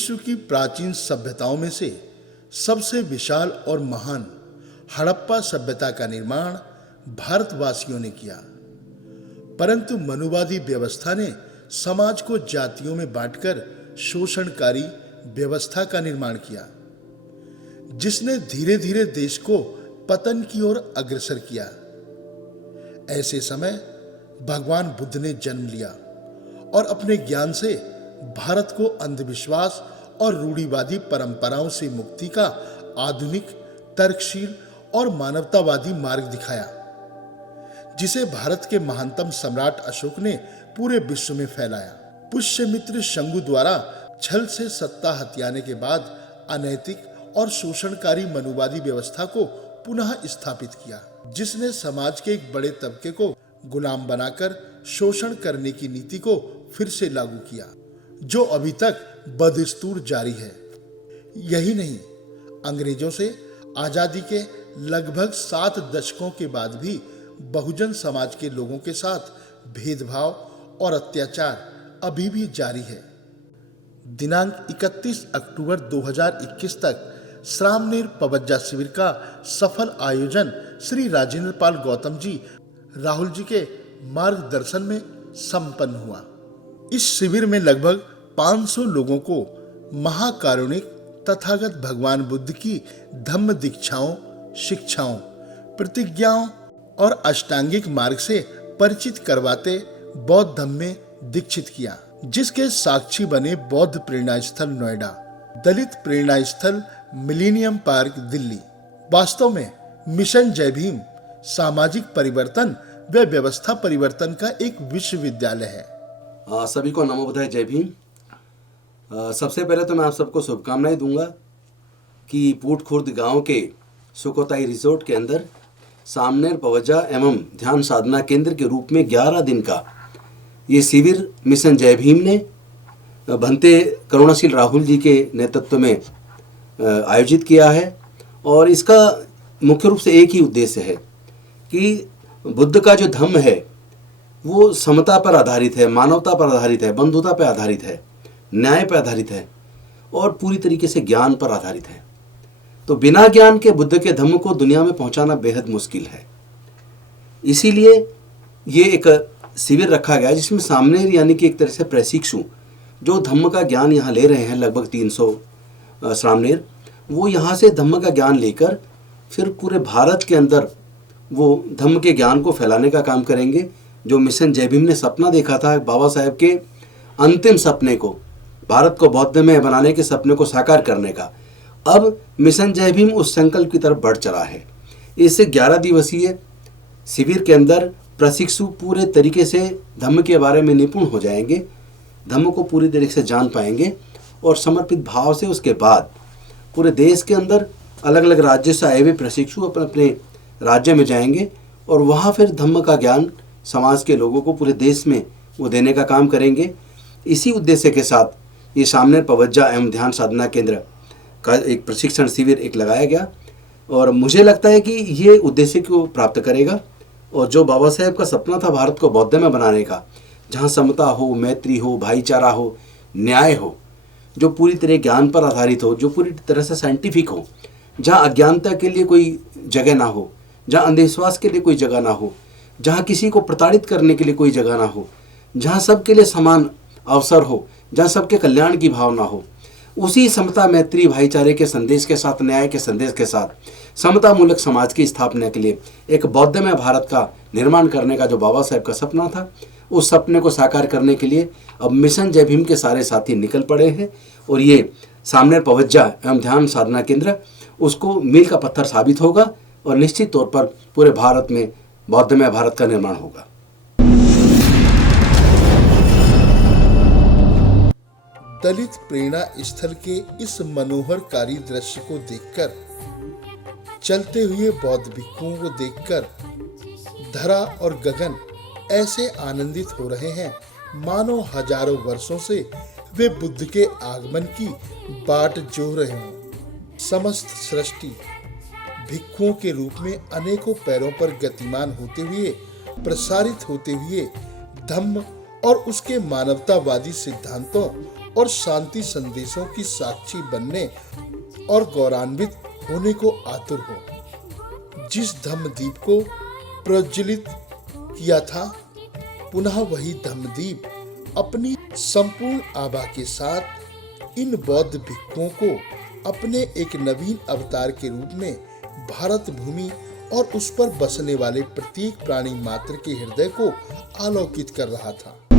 विश्व की प्राचीन सभ्यताओं में से सबसे विशाल और महान हड़प्पा सभ्यता का निर्माण भारतवासियों ने किया, परंतु मनुवादी व्यवस्था ने समाज को जातियों में बांटकर शोषणकारी व्यवस्था का निर्माण किया, जिसने धीरे धीरे देश को पतन की ओर अग्रसर किया। ऐसे समय भगवान बुद्ध ने जन्म लिया और अपने ज्ञान से भारत को अंधविश्वास और रूढ़िवादी परंपराओं से मुक्ति का आधुनिक, तर्कशील और मानवतावादी मार्ग दिखाया, जिसे भारत के महानतम सम्राट अशोक ने पूरे विश्व में फैलाया। पुष्यमित्र शंगु द्वारा छल से सत्ता हथियाने के बाद अनैतिक और शोषणकारी मनुवादी व्यवस्था को पुनः स्थापित किया, जिसने समाज के एक बड़े तबके को गुलाम बनाकर शोषण करने की नीति को फिर से लागू किया, जो अभी तक बदस्तूर जारी है। यही नहीं, अंग्रेजों से आजादी के लगभग 7 दशकों के बाद भी बहुजन समाज के लोगों के साथ भेदभाव और अत्याचार अभी भी जारी है। दिनांक 31 अक्टूबर 2021 तक श्रामनेर पवज्जा शिविर का सफल आयोजन श्री राजेंद्र पाल गौतम जी राहुल जी के मार्गदर्शन में संपन्न हुआ। इस शिविर में लगभग 500 लोगों को महाकारुणिक तथागत भगवान बुद्ध की धम्म दीक्षाओं, शिक्षाओं, प्रतिज्ञाओं और अष्टांगिक मार्ग से परिचित करवाते बौद्ध धम्म में दीक्षित किया, जिसके साक्षी बने बौद्ध प्रेरणा स्थल नोएडा, दलित प्रेरणा स्थल मिलेनियम पार्क दिल्ली। वास्तव में मिशन जय भीम सामाजिक परिवर्तन व व्यवस्था परिवर्तन का एक विश्वविद्यालय है। सभी को नमो बुद्धाय, जय भीम। सबसे पहले तो मैं आप सबको शुभकामनाएं दूंगा कि पूट खुर्द गांव के सुकोताई रिजोर्ट के अंदर सामनेर पवज्जा एवं ध्यान साधना केंद्र के रूप में 11 दिन का ये शिविर मिशन जय भीम ने भंते करुणाशील राहुल जी के नेतृत्व में आयोजित किया है। और इसका मुख्य रूप से एक ही उद्देश्य है कि बुद्ध का जो धम्म है वो समता पर आधारित है, मानवता पर आधारित है, बंधुता पर आधारित है, न्याय पर आधारित है और पूरी तरीके से ज्ञान पर आधारित है। तो बिना ज्ञान के बुद्ध के धम्म को दुनिया में पहुंचाना बेहद मुश्किल है। इसीलिए ये एक शिविर रखा गया जिसमें सामने यानी कि एक तरह से प्रशिक्षु जो धम्म का ज्ञान यहाँ ले रहे हैं, लगभग 300 श्रामनेर, वो यहाँ से धम्म का ज्ञान लेकर फिर पूरे भारत के अंदर वो धम्म के ज्ञान को फैलाने का काम करेंगे। जो मिशन जय भीम ने सपना देखा था, बाबा साहेब के अंतिम सपने को, भारत को बौद्धमय बनाने के सपने को साकार करने का, अब मिशन जय भीम उस संकल्प की तरफ बढ़ चला है। इस 11 दिवसीय शिविर के अंदर प्रशिक्षु पूरे तरीके से धम्म के बारे में निपुण हो जाएंगे, धम्म को पूरी तरीके से जान पाएंगे और समर्पित भाव से उसके बाद पूरे देश के अंदर अलग अलग राज्य से आए हुए प्रशिक्षु अपने अपने राज्य में जाएंगे और वहाँ फिर धम्म का ज्ञान समाज के लोगों को पूरे देश में वो देने का काम करेंगे। इसी उद्देश्य के साथ ये सामनेर पवज्जा एवं ध्यान साधना केंद्र का एक प्रशिक्षण शिविर एक लगाया गया और मुझे लगता है कि ये उद्देश्य को प्राप्त करेगा। और जो बाबा साहेब का सपना था भारत को बौद्धमय बनाने का, जहाँ समता हो, मैत्री हो, भाईचारा हो, न्याय हो, जो पूरी तरह ज्ञान पर आधारित हो, जो पूरी तरह से साइंटिफिक हो, जहाँ अज्ञानता के लिए कोई जगह ना हो, जहाँ अंधविश्वास के लिए कोई जगह ना हो, जहाँ किसी को प्रताड़ित करने के लिए कोई जगह ना हो, जहाँ सबके लिए समान अवसर हो, जहाँ सबके कल्याण की भावना हो, उसी समता, मैत्री, भाईचारे के संदेश के साथ, न्याय के संदेश के साथ समता मूलक समाज की स्थापना के लिए एक बौद्धमय भारत का निर्माण करने का जो बाबा साहेब का सपना था, उस सपने को साकार करने के लिए अब मिशन जय भीम के सारे साथी निकल पड़े हैं और ये सामनेर पवज्जा एवं ध्यान साधना केंद्र उसको मील का पत्थर साबित होगा और निश्चित तौर पर पूरे भारत में बौद्धमय भारत का निर्माण होगा। दलित प्रेरणा स्थल के इस मनोहरकारी दृश्य को देखकर, चलते हुए बौद्ध भिक्षुओं को देखकर धरा और गगन ऐसे आनंदित हो रहे हैं मानो हजारों वर्षों से वे बुद्ध के आगमन की बाट जोह रहे हों। समस्त सृष्टि भिक्षुओं के रूप में अनेकों पैरों पर गतिमान होते हुए, प्रसारित होते हुए धम्म और उसके मानवतावादी सिद्धांतों और शांति संदेशों की साक्षी बनने और गौरवान्वित होने को आतुर हो। जिस धम्मदीप को प्रज्वलित किया था, पुनः वही धम्मदीप अपनी संपूर्ण आभा के साथ इन बौद्ध भिक्षुओं को अपने एक नवीन अवतार के रूप में भारत भूमि और उस पर बसने वाले प्रत्येक प्राणी मात्र के हृदय को आलोकित कर रहा था।